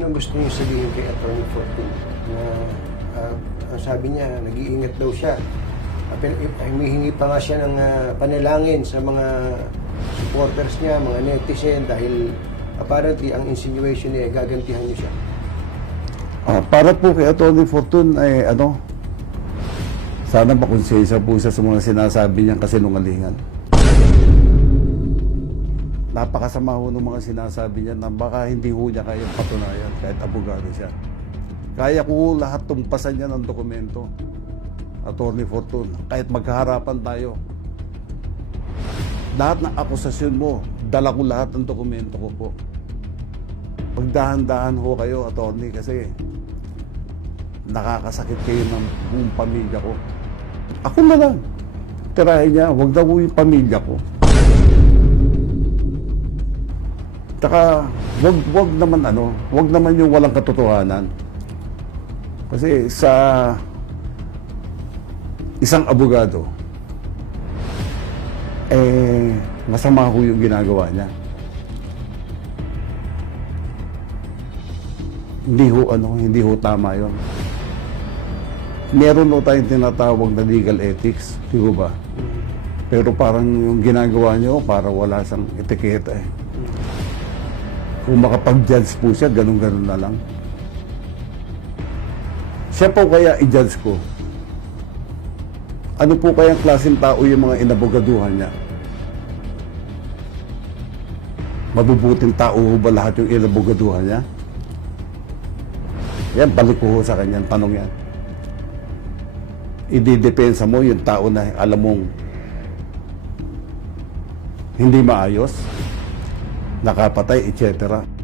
Ano gusto niyo sabihin kay Attorney Fortune? Na ah, ang sabi niya, nag-iingat daw siya. Apel, humihingi pa nga siya ng ah, panalangin sa mga supporters niya, mga netizen, dahil apparently ang insinuation niya, gagantihan niyo siya. Ah, para po kay Atty. Fortune, ay ano, sana makonsensya po siya sa mga sinasabi niyang kasinungalingan. Napakasama ho ng mga sinasabi niya na baka hindi ho niya kayang patunayan kahit abogado siya. Kaya ko lahat tumpasan niya ng dokumento. Attorney Fortune, kahit magkaharapan tayo. Lahat ng akusasyon mo, dala ko lahat ng dokumento ko po. Pagdahan-dahan ho kayo, attorney, kasi nakakasakit kayo ng buong pamilya ko. Ako na lang. Tirahin niya, huwag daw yung pamilya ko. Tsaka, wag, wag naman ano, wag naman yung walang katotohanan. Kasi sa isang abogado, eh, masama ho yung ginagawa niya. Hindi ho, ano, hindi ho tama yon. Meron ho tayong tinatawag na legal ethics, di ho ba? Pero parang yung ginagawa niyo, para wala siyang etiketa eh. Kung makapag-judge po siya, ganun-ganun na lang. Siya po kaya i-judge ko. Ano po kayang klaseng tao yung mga inabogaduhan niya? Mabubuting tao ba lahat yung inabogaduhan niya? Yan, balik ko sa kanya, tanong yan. Ididepensa mo yung tao na alam mong hindi maayos, nakapatay, etc.